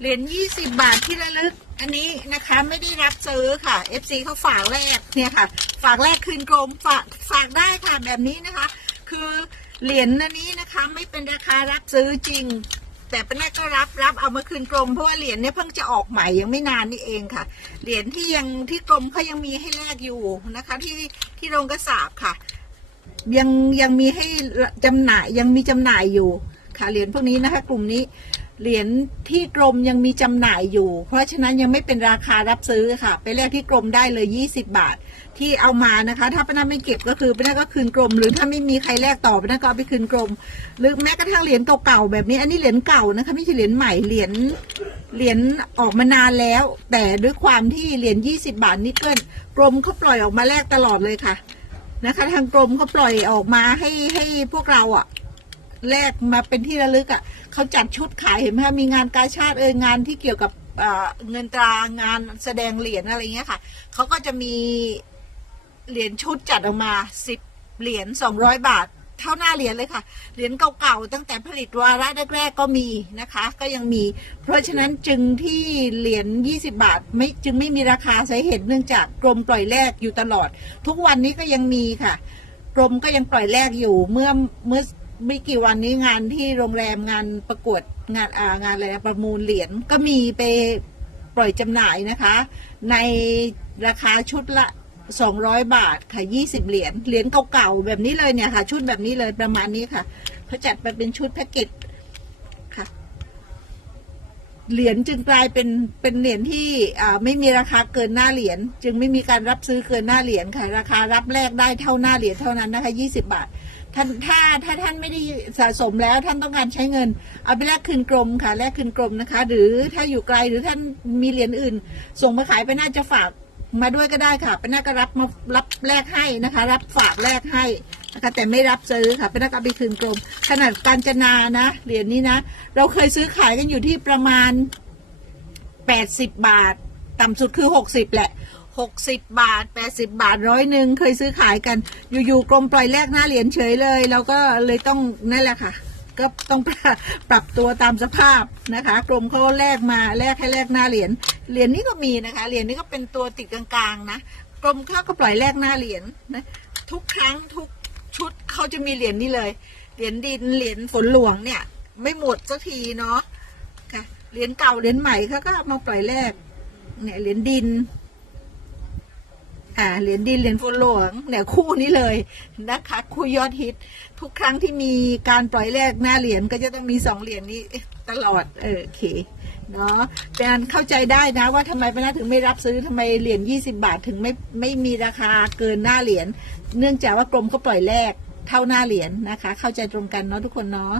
เหรียญยี่สิบบาทที่ระลึก อันนี้นะคะไม่ได้รับซื้อค่ะ FC เขาฝากแรกเนี่ยค่ะ ฝากแรกคืนกรมฝากฝากได้ค่ะแบบนี้นะคะ คือเหรียญอันนี้นะคะ ไม่เป็นราคารับซื้อจริง แต่ป้าแน่ก็รับรับเอามาคืนกรมเพราะว่าเหรียญเนี่ยเพิ่งจะออกใหม่ยังไม่นานนี่เองค่ะ เหรียญที่ยังที่กรมเขายังมีให้แลกอยู่นะคะ ที่ที่โรงกระสาบค่ะ ยังยังมีให้จำหน่ายยังมีจำหน่ายอยู่ค่ะเหรียญพวกนี้นะคะ กลุ่มนี้ เหรียญที่กรมยังมีจำหน่ายอยู่ เพราะฉะนั้นยังไม่เป็นราคารับซื้อค่ะ ไปแลกที่กรมได้เลย 20 บาท ที่เอามานะคะ ถ้าป้านาไม่เก็บก็คือป้านาก็คืนกรม หรือถ้าไม่มีใครแลกต่อป้านาก็เอาไปคืนกรม หรือแม้กระทั่งเหรียญเก่าๆแบบนี้ อันนี้เหรียญเก่านะคะไม่ใช่เหรียญใหม่ เหรียญเหรียญออกมานานแล้ว แต่ด้วยความที่เหรียญ20 บาทนิกเกิลกรมเขาปล่อยออกมาแลกตลอดเลยค่ะ นะคะ ทางกรมเขาปล่อยออกมาให้ให้พวกเราอะ แลกมาเป็นที่ระลึกอะ่ะเขาจัดชุดขายเห็นไหมคะมีงานกาชาติเอ่ยงานที่เกี่ยวกับเอ่อเงินตรางานแสดงเหรียญอะไรเงี้ยค่ะเขาก็จะมีเหรียญชุดจัดออกมาสิบเหรียญสองร้อยบาท เท่าหน้าเหรียญเลยค่ะ เหรียญเก่าๆตั้งแต่ผลิตวาระแรกๆก็มีนะคะ ก็ยังมี เพราะฉะนั้นจึงที่เหรียญ20 บาท ไม่จึงไม่มีราคาสาเหตุเนื่องจากกรมปล่อยแลกอยู่ตลอด ทุกวันนี้ก็ยังมีค่ะ กรมก็ยังปล่อยแลกอยู่เมื่อเมื่อ ไม่กี่วันนี้งานที่โรงแรมงานประกวดงานอ่างานอะไรนะประมูลเหรียญก็มีไปปล่อยจำหน่ายนะคะ ในราคาชุดละ 200 บาทค่ะ 20 เหรียญเหรียญเก่าๆแบบนี้เลยเนี่ยค่ะ ชุดแบบนี้เลยประมาณนี้ค่ะเขาจัดไปเป็นชุดแพ็กเกจ เหรียญจึงกลายเป็นเป็นเหรียญที่ไม่มีราคาเกินหน้าเหรียญจึงไม่มีการรับซื้อเกินหน้าเหรียญค่ะ ราคารับแลกได้เท่าหน้าเหรียญเท่านั้นนะคะ20 บาทท่านถ้าถ้าท่านไม่ได้สะสมแล้วท่านต้องการใช้เงิน เอาไปแลกคืนกรมค่ะแลกคืนกรมนะคะ หรือถ้าอยู่ไกลหรือท่านมีเหรียญอื่น ส่งมาขายไปน่าจะฝากมาด้วยก็ได้ค่ะไปน่าก็รับมารับแลกให้นะคะ รับฝากแลกให้ นะคะแต่ไม่รับซื้อค่ะไปน่าก็เอาไปคืนกรม ขนาดการจนานะเหรียญนี้นะ เราเคยซื้อขายกันอยู่ที่ประมาณแปดสิบบาท ต่ำสุดคือหกสิบแหละหกสิบบาทแปดสิบาทร้อยหนึ่งเคยซื้อขายกัน อยู่ๆกรมปล่อยแลกหน้าเหรียญเฉยเลย เราก็เลยต้องนั่นแหละค่ะก็ต้องปรับปรับตัวตามสภาพนะคะ กรมเขาแลกมาแลกให้แลกหน้าเหรียญเหรียญนี้ก็มีนะคะเหรียญนี้ก็เป็นตัวติดกลางๆนะกรมเขาก็ปล่อยแลกหน้าเหรียญนะทุกครั้งทุก ชุดเขาจะมีเหรียญนี้เลย เหรียญดินเหรียญฝนหลวงเนี่ย ไม่หมดสักทีเนาะค่ะเหรียญเก่าเหรียญใหม่เขาก็มาปล่อยแลกเนี่ยเหรียญดิน อ่าเหรียญดินเหรียญฝนหลวงเนี่ยคู่นี้เลยนะคะ คู่ยอดฮิต ทุกครั้งที่มีการปล่อยแลกหน้าเหรียญก็จะต้องมีสองเหรียญนี้ตลอดเออโอเค เนาะเป็นอันเข้าใจได้นะว่าทำไมป้านาถึงไม่รับซื้อทำไมเหรียญยี่สิบาทถึงไม่ไม่มีราคาเกินหน้าเหรียญเนื่องจากว่ากรมเขาปล่อยแลกเท่าหน้าเหรียญนะคะ เข้าใจตรงกันเนาะทุกคนเนาะ